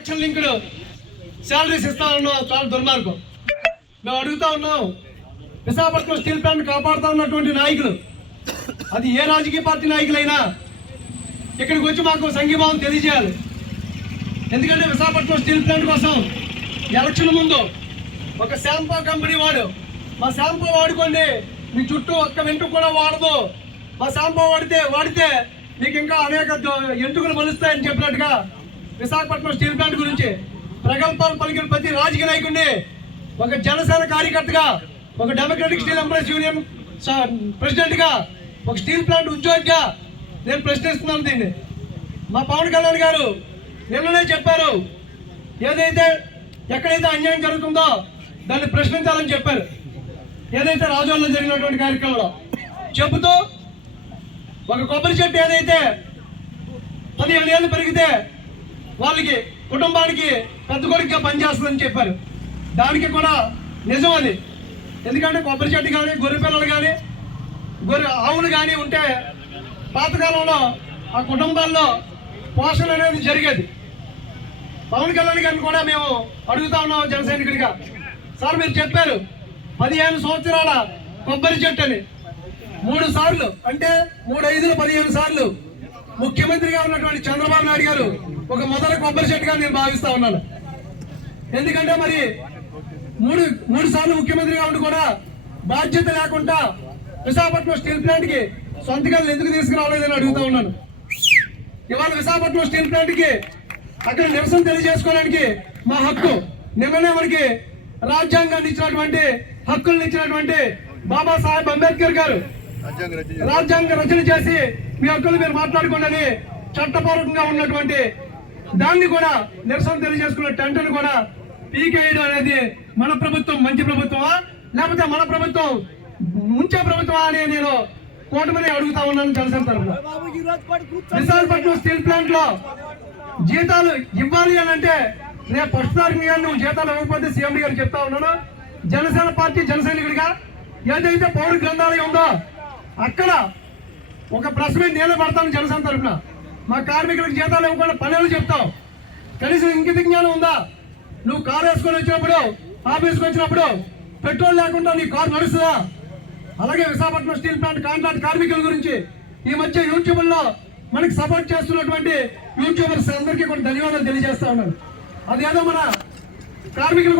Linked linked salaries ఇస్తా ఉన్నాం చాలా దుర్మార్గం. మేము అడుగుతా ఉన్నాం విశాఖపట్నం స్టీల్ ప్లాంట్ కాపాడుతా ఉన్నటువంటి నాయకులు. అది ఏ రాజకీయ పార్టీ నాయకులైనా ఇక్కడికి వచ్చి మాకు సంఘీభావం తెలియజేయాలి. ఎందుకంటే విశాఖపట్నం స్టీల్ ప్లాంట్ కోసం ఎలక్షన్ ముందు ఒక శాంపూ కంపెనీ వాడు. మా శాంపూ వాడుకోండి మీ చుట్టూ ఒక్క వెంట్రుక కూడా వాడదు. మా శాంపూ వాడితే వాడితే మీకు ఇంకా అనేక ఎంటుకలు మలుస్తాయని చెప్పినట్టుగా విశాఖపట్నం స్టీల్ ప్లాంట్ గురించి ప్రగల్భాలు పలికిన ప్రతి రాజకీయ నాయకుడిని ఒక జనసేన కార్యకర్తగా ఒక డెమోక్రటిక్ స్టీల్ ఎంప్లాయీస్ యూనియన్ స- ప్రెసిడెంట్గా ఒక స్టీల్ ప్లాంట్ ఉద్యోగిగా నేను ప్రశ్నిస్తున్నాను దీన్ని. మా పవన్ కళ్యాణ్ గారు నిన్ననే చెప్పారు ఏదైతే ఎక్కడైతే అన్యాయం జరుగుతుందో దాన్ని ప్రశ్నించాలని చెప్పారు. ఏదైతే రాజోల్లో జరిగినటువంటి కార్యక్రమంలో చెబుతూ ఒక కొబ్బరి చెట్టు ఏదైతే పదిహేను ఏళ్ళు పెరిగితే వాళ్ళకి కుటుంబానికి పెద్ద కొడుకుగా పనిచేస్తుందని చెప్పారు. దానికి కూడా నిజం అది. ఎందుకంటే కొబ్బరి చెట్టు కానీ గొర్రె పిల్లలు కానీ గొర్రె ఆవులు కానీ ఉంటే పాతకాలంలో ఆ కుటుంబాల్లో పోషణ అనేది జరిగేది. పవన్ కళ్యాణ్ గారిని కూడా మేము అడుగుతా ఉన్నాం జనసైనికుడిగా సార్ మీరు చెప్పారు పదిహేను సంవత్సరాల కొబ్బరి చెట్టు అని. మూడు సార్లు అంటే మూడు ఐదులు పదిహేను సార్లు. ముఖ్యమంత్రిగా ఉన్నటువంటి చంద్రబాబు నాయుడు గారు ఒక మొదల కొబ్బరి చెట్టుగా నేను భావిస్తా ఉన్నాను. ఎందుకంటే మరి మూడు మూడు సార్లు ముఖ్యమంత్రిగా ఉండి కూడా బాధ్యత లేకుండా విశాఖపట్నం స్టీల్ ప్లాంట్కి సొంతగా ఎందుకు తీసుకురావలేదని అడుగుతా ఉన్నాను. ఇవాళ విశాఖపట్నం స్టీల్ ప్లాంట్కి అక్కడ నిరసన తెలియజేసుకోవడానికి మా హక్కు. నిన్ననే మనకి రాజ్యాంగాన్ని ఇచ్చినటువంటి హక్కులను ఇచ్చినటువంటి బాబాసాహెబ్ అంబేద్కర్ గారు రాజ్యాంగ రచన చేసి మీ హక్కులు మీరు మాట్లాడుకోండి. చట్టపూర్వకంగా ఉన్నటువంటి దాన్ని కూడా నిరసన తెలియజేసుకున్న టెంట్ను కూడా పీకేయడం అనేది మన ప్రభుత్వం మంచి ప్రభుత్వమా? లేకపోతే మన ప్రభుత్వం ముంచే ప్రభుత్వమా అని నేను కూటమిని అడుగుతా ఉన్నాను జనసేన తరఫున. విశాఖపట్నం స్టీల్ ప్లాంట్లో జీతాలు ఇవ్వాలి అని అంటే రేపు ఫస్ట్ తారీఖు నువ్వు జీతాలు ఇవ్వకపోతే సీఎం గారు చెప్తా ఉన్నాను జనసేన పార్టీ జనసైనికుడిగా ఏదైతే పౌర గ్రంథాలయం ఉందో అక్కడ ఒక ప్రశ్న మీట్ నేనే పడతాను జనసేన తరఫున. మా కార్మికులకు జీతాలు ఇవ్వకుండా పనులు చెప్తావు కనీసం ఇంకిత జ్ఞానం ఉందా? నువ్వు కారు వేసుకొని వచ్చినప్పుడు ఆఫీస్కి వచ్చినప్పుడు పెట్రోల్ లేకుండా నీ కారు నడుస్తుందా? అలాగే విశాఖపట్నం స్టీల్ ప్లాంట్ కాంట్రాక్ట్ కార్మికుల గురించి ఈ మధ్య యూట్యూబ్లో మనకి సపోర్ట్ చేస్తున్నటువంటి యూట్యూబర్స్ అందరికీ కూడా ధన్యవాదాలు తెలియజేస్తా ఉన్నారు అదేదో మన కార్మికుల